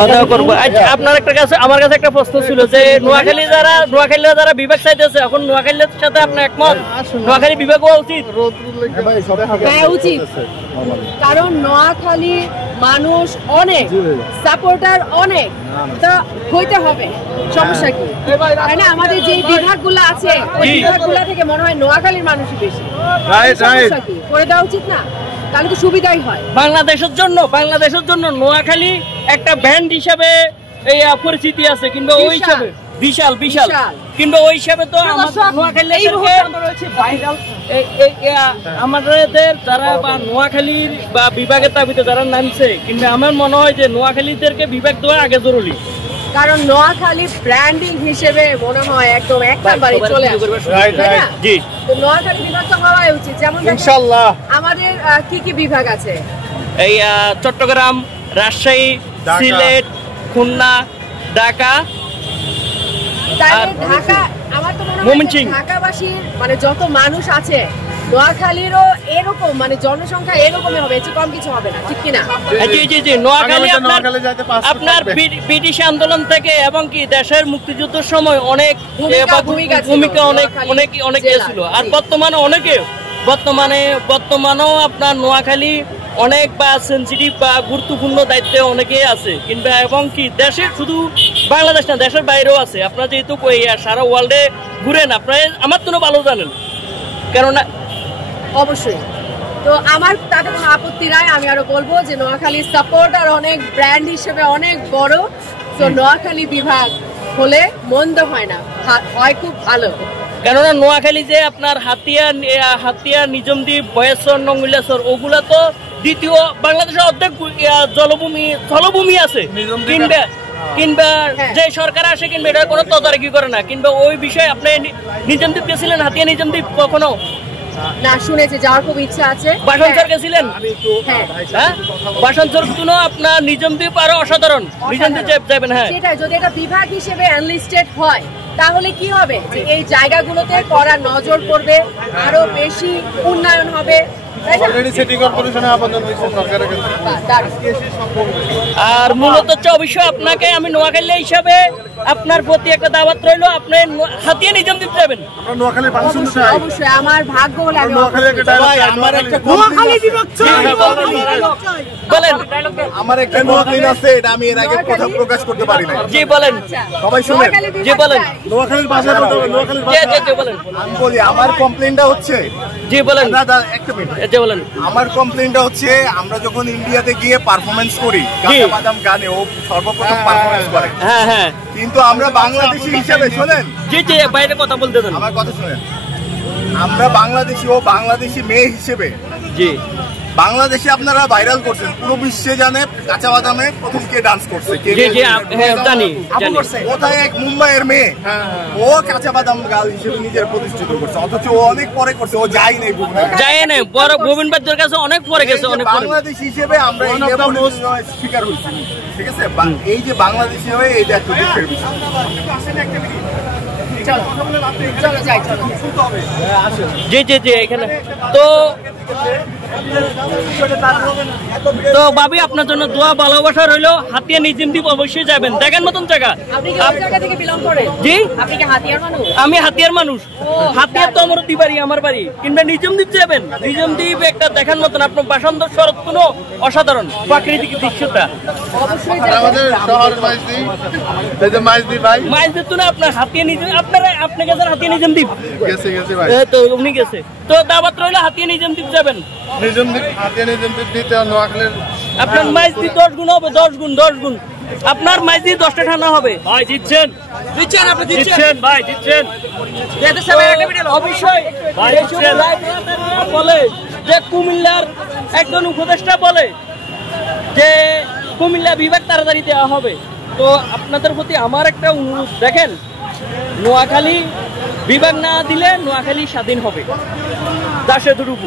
খাওয়া দাওয়া করবো। আপনার একটা কাছে আমার কাছে একটা প্রশ্ন ছিল যে নোয়াখালী যারা বিভাগ চাইতেছে, এখন নোয়াখালীর সাথে আপনার একমত? নোয়াখালী বিভাগ হওয়া উচিত? হ্যাঁ উচিত, কারণ নোয়াখালী মানুষ অনেক, সাপোর্টার অনেক, তা হইতে হবে। সমস্যা কি? তাই না? আমাদের যে বিভাগগুলো আছে ওই বিভাগগুলো থেকে মনে হয় নোয়াখালীর মানুষই বেশি। সমস্যা কি? করে দেওয়া উচিত না? তাহলে তো সুবিধাই হয় বাংলাদেশের জন্য। নোয়াখালী একটা ব্যান্ড হিসাবে এই পরিচিতি আছে, কিংবা ওই হিসাবে বিশাল কিংবা ওই হিসাবে তো আমাদের যারা বা নোয়াখালীর বা বিভাগের দাবিতে যারা নামছে, কিন্তু আমার মনে হয় যে নোয়াখালীদেরকে বিভাগ দেওয়া আগে জরুরি, কারণ নোয়াখালী ব্র্যান্ডিং হিসেবে মনে হয় একদম এক নাম্বারে চলে আসে। জি, তো নোয়াখালী বিভাগ তো হওয়াই উচিত। যেমন ইনশাআল্লাহ আমাদের কি বিভাগ আছে? এই চট্টগ্রাম, রাজশাহী, সিলেট, খুলনা, ঢাকা। আমার তো মনে হয় ঢাকাবাসীর মানে যত মানুষ আছে নোয়াখালীরও এরকম মানে জনসংখ্যা এরকমই হবে, এর কম কিছু হবে না, ঠিক কিনা? জি, নোয়াখালী আপনার ব্রিটিশ আন্দোলন থেকে এবং কি দেশের মুক্তিযুদ্ধের সময় অনেক ভূমিকা অনেক ছিল। আর বর্তমানেও আপনার নোয়াখালী অনেক বা সেন্সিটিভ বা গুরুত্বপূর্ণ দায়িত্বে অনেকেই আছে, কিংবা এবং কি দেশের শুধু বাংলাদেশ না, দেশের বাইরেও আছে। আপনারা যেহেতু সারা ওয়ার্ল্ডে ঘুরেন, আপনারা আমার তো ভালো জানেন, কেননা অবশ্যই। তো আমার তাতে কোনো আপত্তি নাই। আমি আরো বলবো যে নোয়াখালী সাপোর্টার অনেক, ব্র্যান্ড হিসেবে অনেক বড়। তো নোয়াখালী বিভাগ হলে মন্দ হয় না, হয় খুব ভালো। কেননা নোয়াখালী যে আপনার হাতিয়া, নিজমদ্বীপ, বয়েশ্বর, নঙ্গিলেশ্বর, ওগুলা তো দ্বিতীয় বাংলাদেশের অর্ধেক জলভূমি আছে, কিংবা যে সরকার আসে কিংবা এটা কোনো তদারকি করে না। কিংবা ওই বিষয়ে আপনি নিজমদ্বীপ গেছিলেন? হাতিয়া নিজমদ্বীপ কখনো না? শুনেছি, যাওয়ার খুব ইচ্ছা আছে। বাসনচর গেছিলেন? হ্যাঁ, বাসনচর শুনো আপনার নিজমদ্বীপ আরো অসাধারণ। নিজমদ্বীপ যাবেন। হ্যাঁ, সেটাই। যদি এটা বিভাগ হিসেবে এনলিস্টেড হয় তাহলে কি হবে, যে এই জায়গাগুলোতে কড়া নজর পড়বে, আরো বেশি উন্নয়ন হবে। আর মূলত অবশ্যই আপনাকে আমি নোয়াখালী হিসাবে আপনার প্রতি একটা দাওয়াত রইল, আপনি হাতিয়া নিজমদ্বীপ যাবেন। অবশ্যই আমার ভাগ্য হলে আমি বলেন। আমার একটা কমপ্লেইন আছে, এটা আমি এর আগে কথা প্রকাশ করতে পারি না। জি বলেন, সবাই শুনেন। জি বলেন। নোয়াখালীর ভাষা বলেন। আমি বলি আমার কমপ্লেইনটা হচ্ছে। জি বলেন। দাদা একটা মিনিট। জি বলেন। আমার কমপ্লেইনটা হচ্ছে, আমরা যখন ইন্ডিয়াতে গিয়ে পারফরম্যান্স করি গাজা বাদাম গানে, ও সর্বপ্রথম পারফরম্যান্স করে। হ্যাঁ, কিন্তু আমরা বাংলাদেশী হিসেবে, শোনেন, জি বাইরে কথা বলতে দেন, আমার কথা শুনেন। আমরা বাংলাদেশী, ও বাংলাদেশী মেয়ে হিসেবে, জি বাংলাদেশে আপনারা ভাইরাল করছেন, পুরো বিশ্বে জানে কাঁচা বাদামে প্রথম কে ডান্স করছে। কোথায় এক মুম্বাইয়ের মেয়ে, ও কাঁচা বাদাম গাল হিসেবে নিজের প্রতিষ্ঠিত করছে, অথচ ও অনেক পরে করছে, ও যায় নাই, বড় গোবিন্দ বাচ্চার কাছে অনেক পরে গেছে। বাংলাদেশ হিসেবে আমরা স্বীকার হয়েছি, ঠিক আছে? এই যে বাংলাদেশি হয়ে এইটা একটা দুঃখের বিষয়। জি এখানে তো ভাবি আপনার জন্য দোয়া ভালোবাসা রইলো। হাতিয়া নিজমদ্বীপ অবশ্যই যাবেন, দেখার মতন জায়গা। জি, আমি হাতিয়ার মানুষ। হাতিয়ার তো আমার বাড়ি, আমার বাড়ি। কিংবা নিজমদ্বীপ যাবেন, নিজমদ্বীপ একটা দেখার মতন। আপনার বাসন্ত শরৎ কোনো অসাধারণ প্রাকৃতিক দৃশ্যটা। মাইজদ্বীপ তো না, আপনার হাতিয়া নিজম, আপনি গেছেন হাতিয়া নিজমদ্বীপ? তো উনি গেছে। তো দাওয়াত রইলো, হাতিয়া নিজমদ্বীপ যাবেন। আপনার মাইজদ্বীপ 10 গুণ হবে, 10 গুণ। আপনার মাইজদ্বীপ 10টা ঠান্ডা হবে। ভাই জিতছেন, ভাই জিতছেন। অবশ্যই বলে যে কুমিল্লার একজন উপদেষ্টা বলে যে কুমিল্লা বিভাগ তাড়াতাড়ি দেওয়া হবে। তো আপনাদের প্রতি আমার একটা অনুরোধ, দেখেন নোয়াখালী বিভাগ না দিলে নোয়াখালী স্বাধীন হবে। দাসে দুরুপু